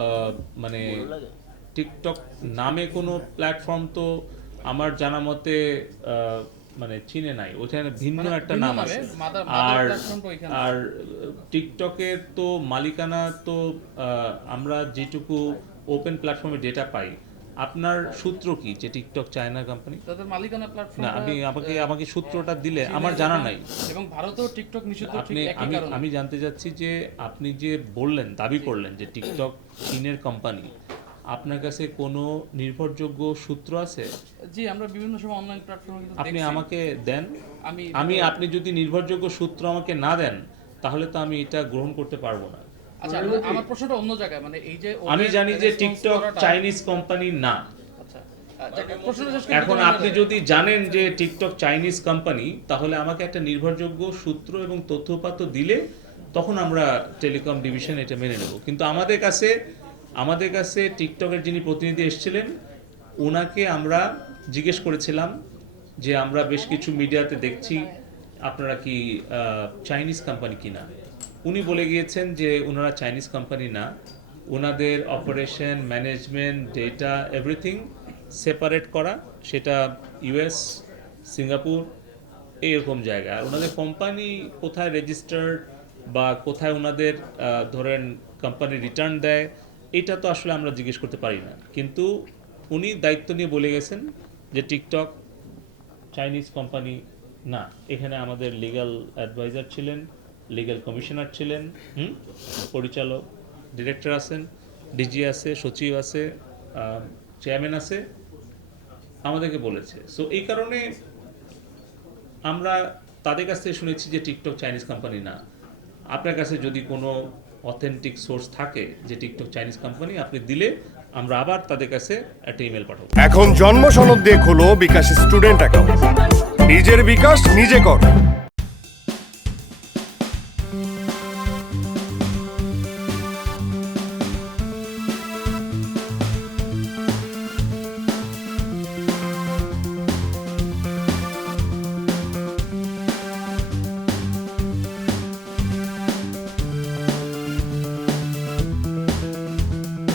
মানে টিকটক নামে কোনো প্ল্যাটফর্ম তো আমার জানা মতে মানে চিনে নাই, ওখানে ভিন্ন মানে একটা ভিন্ন নাম নামে আছে। মাদার আর প্ল্যাটফর্মটা ওইখানে। আর টিকটকের তো মালিকানা তো আমরা যেটুকু ওপেন প্ল্যাটফর্মে ডেটা পাই, আপনার সূত্র কি যে টিকটক চায়না কোম্পানি? তাদের মালিকানা না, প্ল্যাটফর্মটা আমি আমাকে সূত্রটা দিলে চীনের আমার জানা এবং নাই। এবং ভারতেও টিকটক নিষিদ্ধ ঠিক আপনি একই আমি কারণে। আমি জানতে চাচ্ছি যে আপনি যে বললেন, দাবি করলেন যে টিকটক চীনের কোম্পানি, আপনার কাছে কোনো নির্ভরযোগ্য সূত্র আছে? জি, আমরা বিভিন্ন সময় অনলাইন প্ল্যাটফর্মে কিন্তু আপনি দেখছি। আমাকে দেন। আমি আপনি যদি নির্ভরযোগ্য সূত্র আমাকে না দেন, তাহলে তো আমি এটা গ্রহণ করতে পারবো না। আচ্ছা, আমার প্রশ্নটা অন্য জায়গায়, মানে এই যে আমি ওদের জানি যে response টিকটক করাটা- চাইনিজ কোম্পানি না। আচ্ছা, যাক, প্রশ্নটা শেষ করি, এখন ভিতরে আপনি অন্য যদি জানেন যে টিকটক চাইনিজ কোম্পানি, তাহলে আমাকে একটা নির্ভরযোগ্য সূত্র এবং তথ্যপাত্র দিলে তখন আমরা টেলিকম ডিভিশন এটা মেনে নেব। কিন্তু আমাদের কাছে টিকটকের যিনি প্রতিনিধি এসেছিলেন, ওনাকে আমরা জিজ্ঞেস করেছিলাম যে আমরা বেশ কিছু মিডিয়াতে দেখছি আপনারা কি চাইনিজ কোম্পানি কিনা। উনি বলে গিয়েছেন যে ওনারা চাইনিজ কোম্পানি না, ওনাদের operation, management, data, everything separate করা, সেটা ইউএস, সিঙ্গাপুর এইরকম জায়গা। আর ওনাদের কোম্পানি কোথায় রেজিস্টার্ড বা কোথায় ওনাদের ধরেন কোম্পানি রিটার্ন দেয়, এটা তো আসলে আমরা জিজ্ঞেস করতে পারি না। কিন্তু উনি দায়িত্ব নিয়ে বলে গেছেন যে টিকটক চাইনিজ কোম্পানি না। এখানে আমাদের লিগ্যাল অ্যাডভাইজার ছিলেন, লিগ্যাল কমিশনার ছিলেন, পরিচালক, ডিরেক্টর আছেন, ডিজি আছে, সচিব আছে, চেয়ারম্যান আছে, আমাদেরকে বলেছে। সো এই কারণে আমরা তাদের কাছ থেকে শুনেছি যে টিকটক চাইনিজ কোম্পানি না। আপনার কাছে যদি কোনো অথেন্টিক সোর্স থাকে যে টিকটক চাইনিজ কোম্পানি, আপনি দিলে আমরা আবার তাদের কাছে একটা ইমেল পাঠাবো। এখন জন্ম সনদ দিয়ে খোলো বিকাশ স্টুডেন্ট অ্যাকাউন্ট। নিজের বিকাশ নিজে কর।